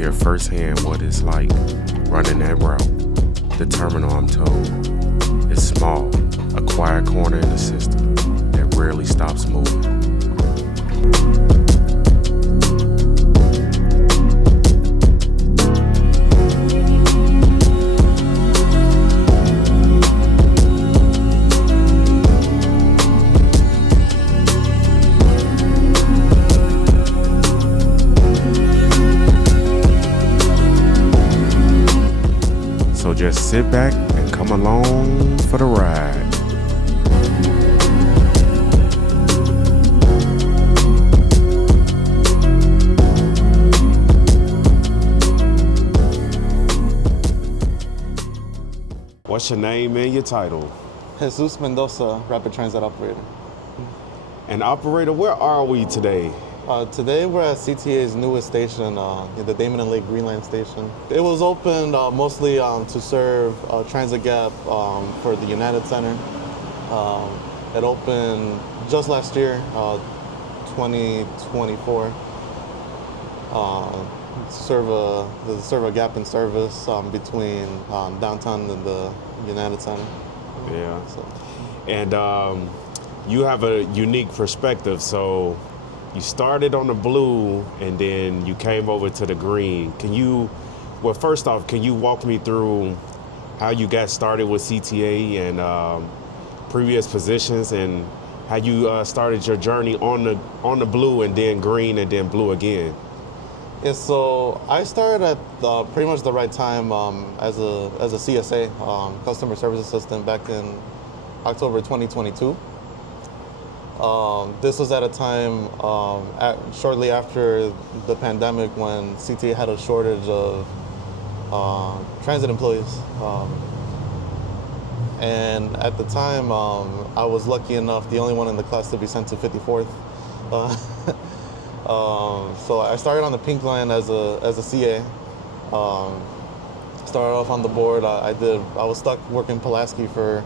hear firsthand what it's like running that route. The terminal, I'm told, is small, a quiet corner in the system that rarely stops moving. So just sit back and come along for the ride. What's your name and your title? Jesus Mendoza, Rapid Transit Operator. And operator, where are we today? Today we're at CTA's newest station, the Damen and Lake Green Line station. It was opened mostly to serve transit gap for the United Center. It opened just last year, 2024, to serve a gap in service between downtown and the United Center. Yeah. And you have a unique perspective. So you started on the blue and then you came over to the green. First off, can you walk me through how you got started with CTA and previous positions and how you started your journey on the blue and then green and then blue again? Yeah, so I started at pretty much the right time as a CSA, customer service assistant, back in October 2022. This was at a time shortly after the pandemic when CTA had a shortage of transit employees. And at the time, I was lucky enough, the only one in the class to be sent to 54th. So I started on the pink line as a CA. Started off on the board. I was stuck working Pulaski for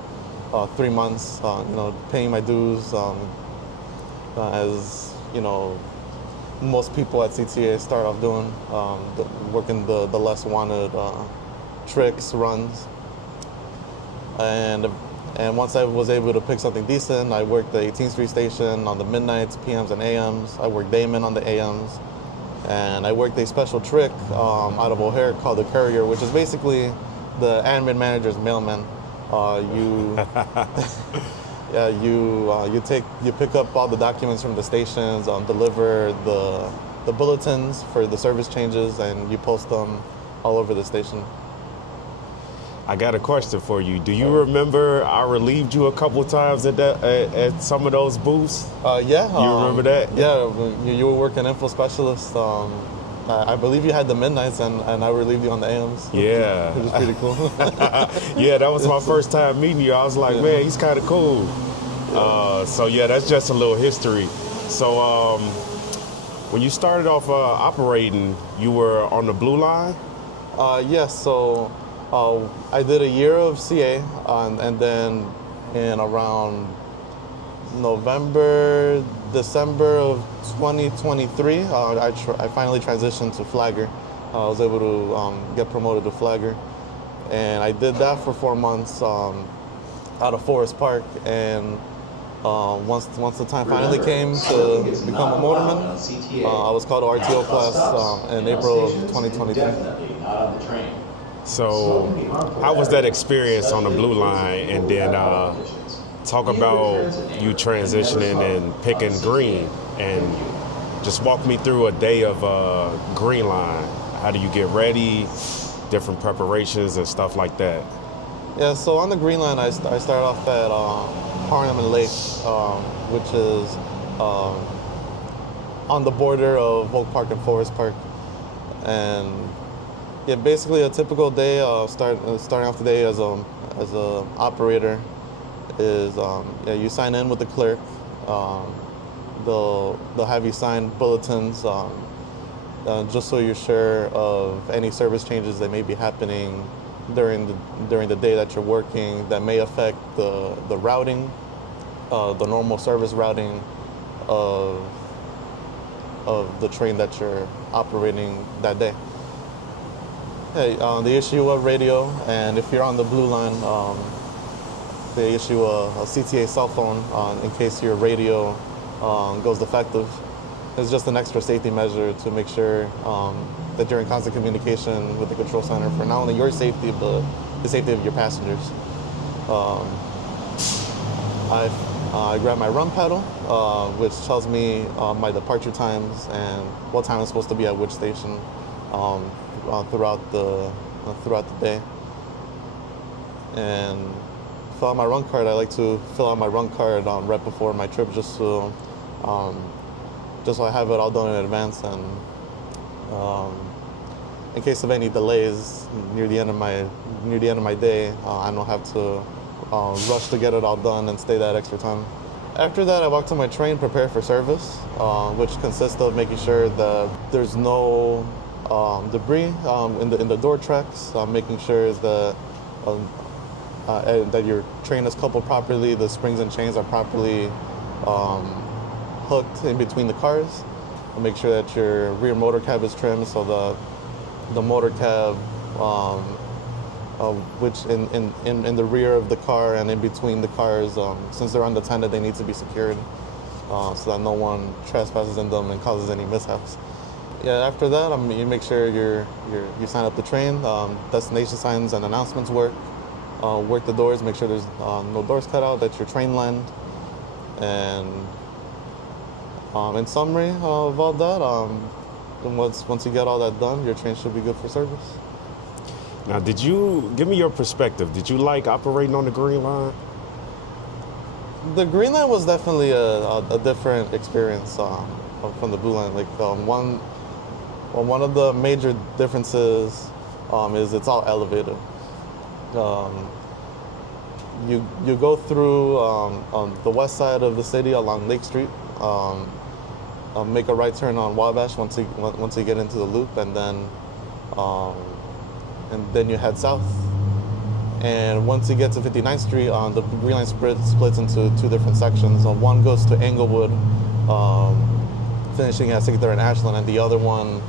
3 months, paying my dues. As you know, most people at CTA start off doing, working the less wanted tricks, runs. And once I was able to pick something decent, I worked the 18th Street station on the midnights, PMs and AMs. I worked Damen on the AMs. And I worked a special trick out of O'Hare called the Courier, which is basically the admin manager's mailman. You pick up all the documents from the stations, deliver the bulletins for the service changes, and you post them all over the station. I got a question for you. Do you remember I relieved you a couple times at some of those booths? Yeah. You remember that? Yeah, you were working info specialist. I believe you had the midnights, and I relieved you on the AMs. Yeah. Which is pretty cool. Yeah, that was my first time meeting you. I was like, man, he's kind of cool. So yeah, that's just a little history. So when you started off operating, you were on the blue line? Yes, so I did a year of CA, and then in around December of 2023, I finally transitioned to flagger. I was able to get promoted to flagger, and I did that for 4 months out of Forest Park. And once the time finally came to become a motorman, I was called to RTO class in April of 2023. So how was that experience on the blue line? And then talk about you transitioning and picking green, and just walk me through a day of green line. How do you get ready, different preparations and stuff like that? Yeah, so on the green line, I started off at Harlem and Lake, which is on the border of Oak Park and Forest Park. And yeah, basically a typical day, starting off the day as a operator is you sign in with the clerk. They'll have you sign bulletins just so you're sure of any service changes that may be happening during the day that you're working that may affect the routing, the normal service routing of the train that you're operating that day. Hey, they issue a radio, and if you're on the blue line, they issue a CTA cell phone in case your radio goes defective. It's just an extra safety measure to make sure that you're in constant communication with the control center for not only your safety, but the safety of your passengers. I grab my run pedal, which tells me my departure times and what time I'm supposed to be at which station throughout the day. And fill out my run card. I like to fill out my run card right before my trip, just so I have it all done in advance, and in case of any delays near the end of my day, I don't have to rush to get it all done and stay that extra time. After that, I walk to my train, prepare for service, which consists of making sure that there's no debris in the door tracks, making sure that that your train is coupled properly, the springs and chains are properly hooked in between the cars. Make sure that your rear motor cab is trimmed, so the motor cab, which in the rear of the car and in between the cars, since they're unattended, they need to be secured so that no one trespasses in them and causes any mishaps. Yeah, after that, you make sure you sign up the train, destination signs and announcements work the doors, make sure there's no doors cut out, that your train land, and in summary of all that, once you get all that done, your train should be good for service. Now, give me your perspective. Did you like operating on the Green Line? The Green Line was definitely a different experience from the Blue Line. Like one of the major differences is it's all elevated. You go through on the west side of the city along Lake Street, make a right turn on Wabash once you get into the loop, and then you head south. And once you get to 59th Street, the Green Line splits into two different sections. One goes to Englewood, finishing at 63rd and Ashland, and the other one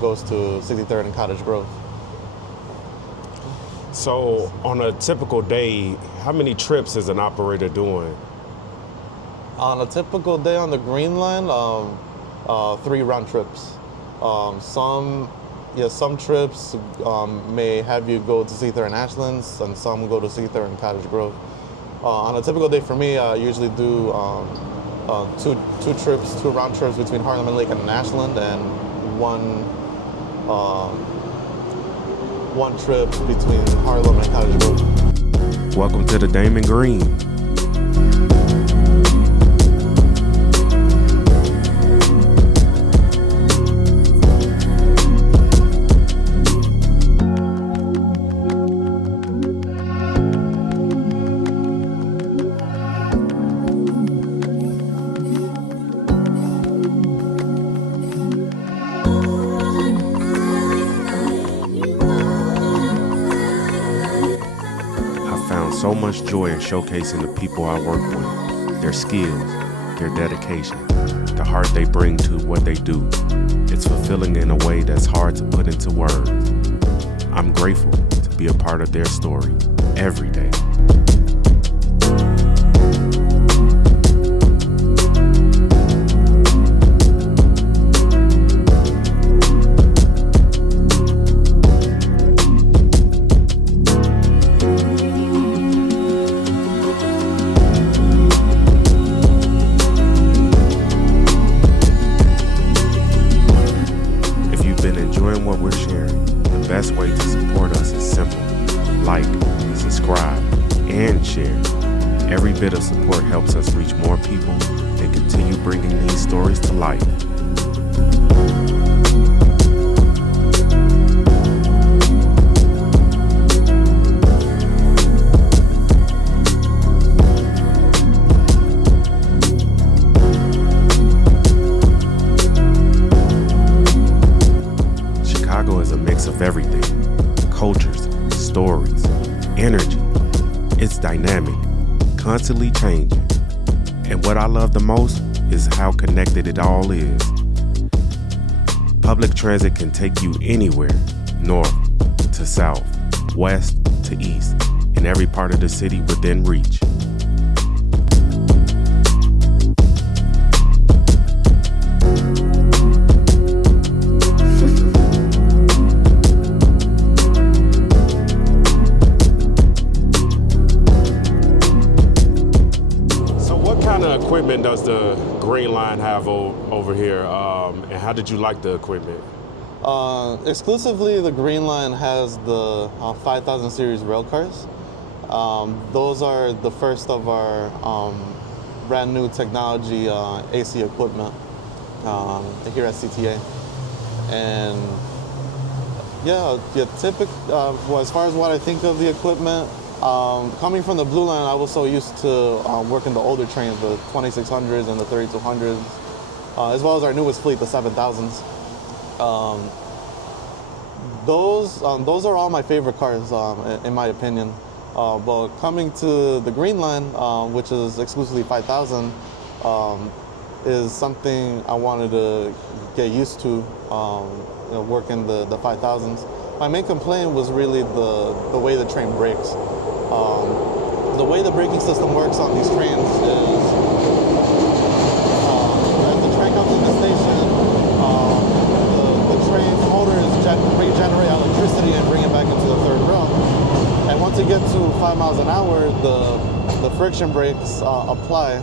goes to 63rd and Cottage Grove. So on a typical day, how many trips is an operator doing? On a typical day on the Green Line, 3 round trips. Some trips may have you go to 63rd and Ashlands, and some go to 63rd and Cottage Grove. On a typical day for me, I usually do two round trips between Harlem and Lake and Ashland, and one trip between Harlem and Cottage Grove. Welcome to the Damen Green. So much joy in showcasing the people I work with, their skills, their dedication, the heart they bring to what they do. It's fulfilling in a way that's hard to put into words. I'm grateful to be a part of their story every day. What we're sharing, the best way to support us is simple. Like, subscribe, and share. Every bit of support helps us reach more people and continue bringing these stories to life. Of everything, cultures, stories, energy. It's dynamic, constantly changing. And what I love the most is how connected it all is. Public transit can take you anywhere, north, to south, west to east, in every part of the city within reach. Equipment does the Green Line have over here, and how did you like the equipment? Exclusively, the Green Line has the 5000 series rail cars. Those are the first of our brand new technology AC equipment here at CTA. And well, as far as what I think of the equipment, coming from the Blue Line, I was so used to working the older trains, the 2600s and the 3200s, as well as our newest fleet, the 7000s. Those are all my favorite cars, in my opinion. But coming to the Green Line, which is exclusively 5000, is something I wanted to get used to, working the 5000s. My main complaint was really the way the train brakes. The way the braking system works on these trains is, as the train comes to the station, the train's motors regenerate electricity and bring it back into the third row. And once you get to 5 miles an hour, the friction brakes apply.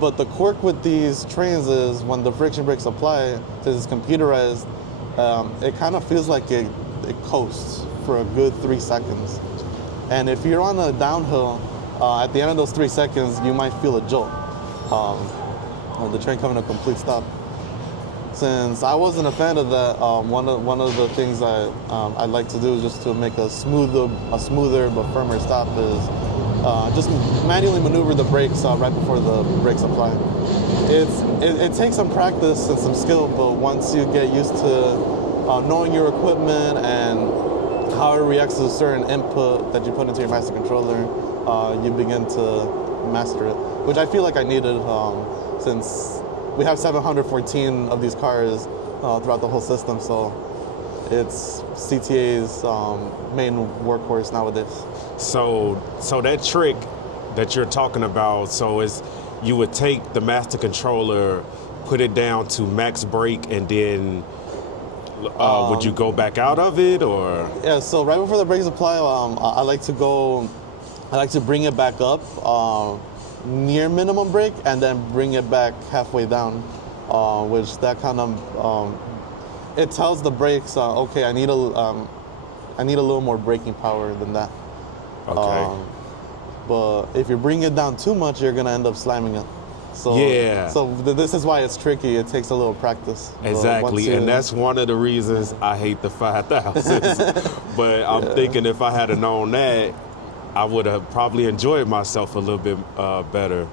But the quirk with these trains is when the friction brakes apply, since it's computerized, it kind of feels like it coasts for a good 3 seconds. And if you're on a downhill, at the end of those 3 seconds, you might feel a jolt. The train coming to a complete stop. Since I wasn't a fan of that, one of the things I like to do just to make a smoother but firmer stop is just manually maneuver the brakes right before the brakes apply. It takes some practice and some skill, but once you get used to knowing your equipment and how it reacts to a certain input that you put into your master controller, you begin to master it, which I feel like I needed since we have 714 of these cars throughout the whole system, so it's CTA's main workhorse nowadays. So that trick that you're talking about, so is you would take the master controller, put it down to max brake, and then would you go back out of it, or? Yeah, so right before the brakes apply, I like to bring it back up near minimum brake and then bring it back halfway down, which that kind of it tells the brakes, okay, I need a little more braking power than that. Okay. But if you bring it down too much, you're gonna end up slamming it. So, yeah. So this is why it's tricky. It takes a little practice. Exactly, and that's one of the reasons I hate the 5000s. But I'm thinking if I had known that, I would have probably enjoyed myself a little bit better.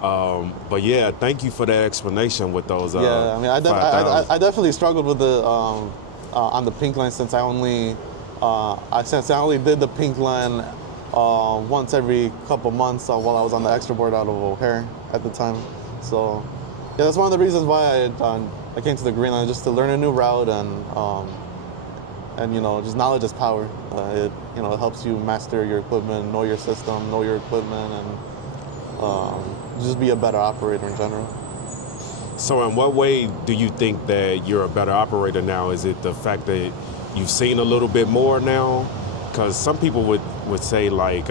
But yeah, thank you for that explanation with those. Yeah, I mean, I definitely struggled with the on the pink line since I only did the pink line once every couple months while I was on the extra board out of O'Hare at the time. So yeah, that's one of the reasons why I came to the Green Line, just to learn a new route and just knowledge is power. It helps you master your equipment, know your system, know your equipment, and just be a better operator in general. So in what way do you think that you're a better operator now? Is it the fact that you've seen a little bit more now? Because some people would say like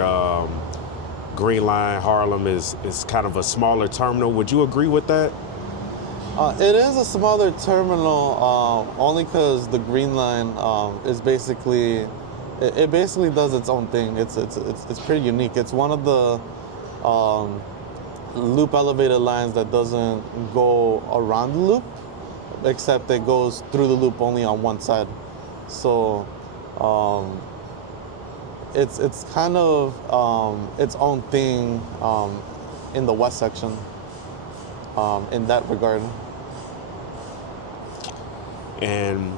Green Line Harlem is kind of a smaller terminal. Would you agree with that? It is a smaller terminal, only because the Green Line is basically does its own thing. It's pretty unique. It's one of the loop elevated lines that doesn't go around the loop, except it goes through the loop only on one side. So it's kind of its own thing in the west section in that regard. And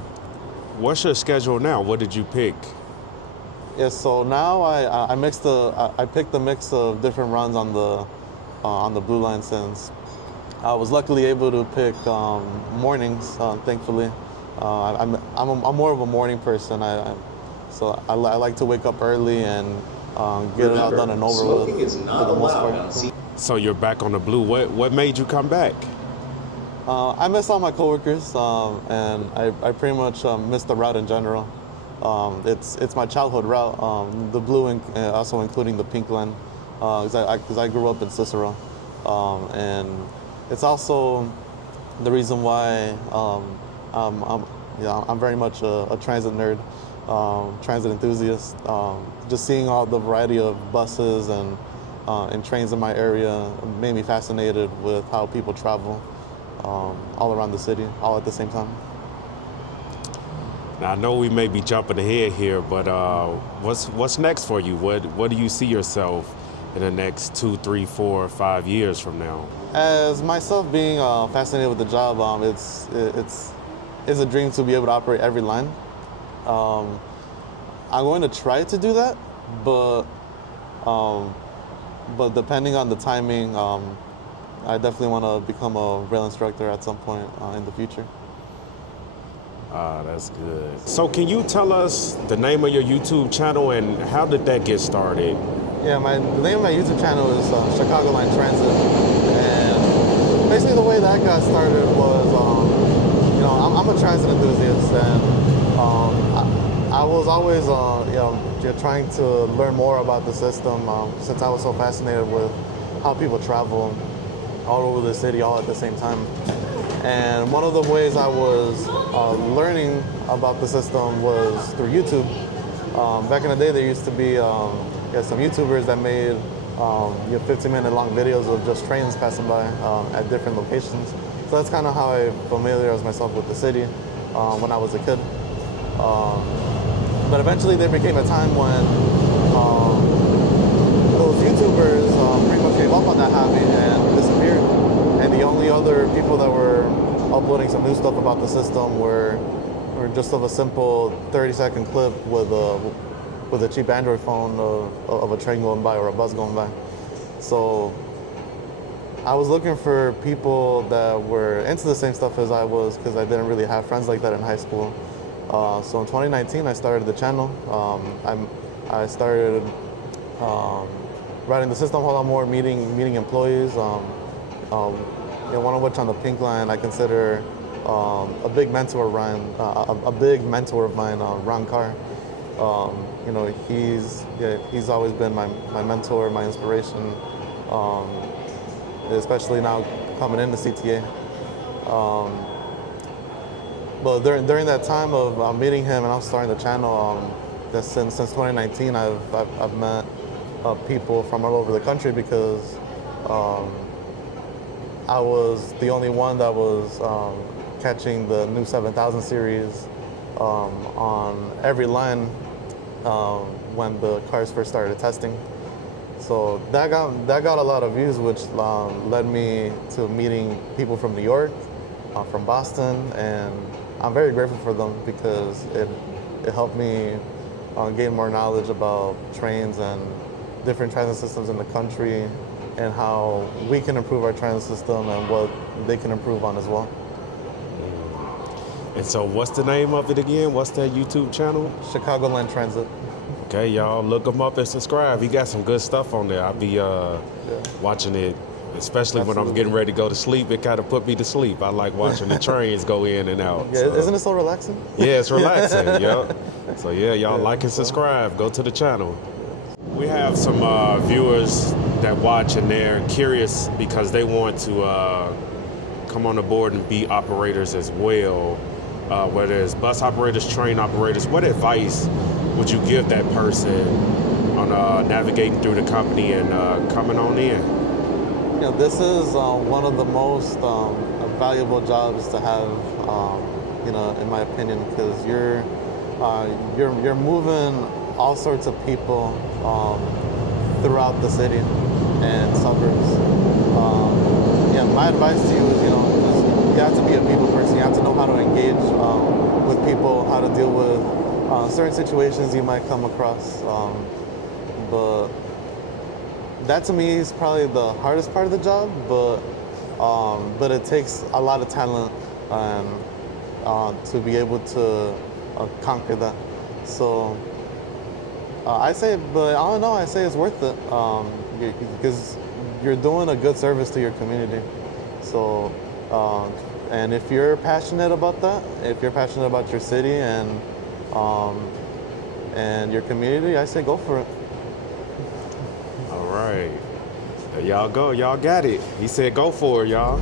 what's your schedule now? What did you pick? Yeah, so now I picked a mix of different runs on the Blue Line, since I was luckily able to pick mornings. Thankfully, I'm more of a morning person. So I like to wake up early and get it all done and over with for the most part. So you're back on the blue. What made you come back? I miss all my coworkers, and I pretty much miss the route in general. It's my childhood route, the blue, also including the pink line, because I grew up in Cicero, and it's also the reason why I'm very much a transit nerd, transit enthusiast. Just seeing all the variety of buses and trains in my area made me fascinated with how people travel all around the city, all at the same time. Now I know we may be jumping ahead here, but what's next for you? What do you see yourself in the next 2, 3, 4, 5 years from now? As myself being fascinated with the job, it's a dream to be able to operate every line. I'm going to try to do that, but depending on the timing, I definitely want to become a rail instructor at some point in the future. Ah, that's good. So can you tell us the name of your YouTube channel and how did that get started? Yeah, the name of my YouTube channel is Chicago Line Transit, and basically the way that got started was, I'm a transit enthusiast, and I was always, trying to learn more about the system since I was so fascinated with how people travel all over the city all at the same time. And one of the ways I was learning about the system was through YouTube. Back in the day, there used to be some YouTubers that made 15-minute long videos of just trains passing by at different locations. So that's kind of how I familiarized myself with the city when I was a kid. But eventually there became a time when those YouTubers pretty much gave up on that hobby and disappeared. And the only other people that were uploading some new stuff about the system were just of a simple 30-second clip with a cheap Android phone of a train going by or a bus going by. So I was looking for people that were into the same stuff as I was, because I didn't really have friends like that in high school. So in 2019, I started the channel. I started riding the system a whole lot more, meeting employees. One of which on the pink line I consider a big mentor of mine, Ron Carr. He's always been my mentor, my inspiration, especially now coming into CTA. But during that time of meeting him and I was starting the channel, since 2019, I've met people from all over the country, because I was the only one that was catching the new 7000 series on every line when the cars first started testing. So that got a lot of views, which led me to meeting people from New York, from Boston, and I'm very grateful for them because it helped me gain more knowledge about trains and different transit systems in the country, and how we can improve our transit system and what they can improve on as well. And so what's the name of it again? What's that YouTube channel? Chicago Line Transit. Okay, y'all look him up and subscribe. He got some good stuff on there. I'll be watching it, especially when I'm getting ready to go to sleep. It kind of put me to sleep. I like watching the trains go in and out. Yeah, so. Isn't it so relaxing? Yeah, it's relaxing, yeah. So yeah, y'all like and subscribe. Go to the channel. We have some viewers that watch and they're curious because they want to come on the board and be operators as well, whether it's bus operators, train operators. What advice would you give that person on navigating through the company and coming on in? This is one of the most valuable jobs to have, in my opinion, because you're moving all sorts of people throughout the city and suburbs. My advice to you is, you have to be a people person. You have to know how to engage with people, how to deal with certain situations you might come across. But that to me is probably the hardest part of the job. But it takes a lot of talent to be able to conquer that. So I say, but I don't know. I say it's worth it because you're doing a good service to your community. So, and if you're passionate about that, if you're passionate about your city and your community, I say go for it. All right. There y'all go. Y'all got it. He said go for it, y'all.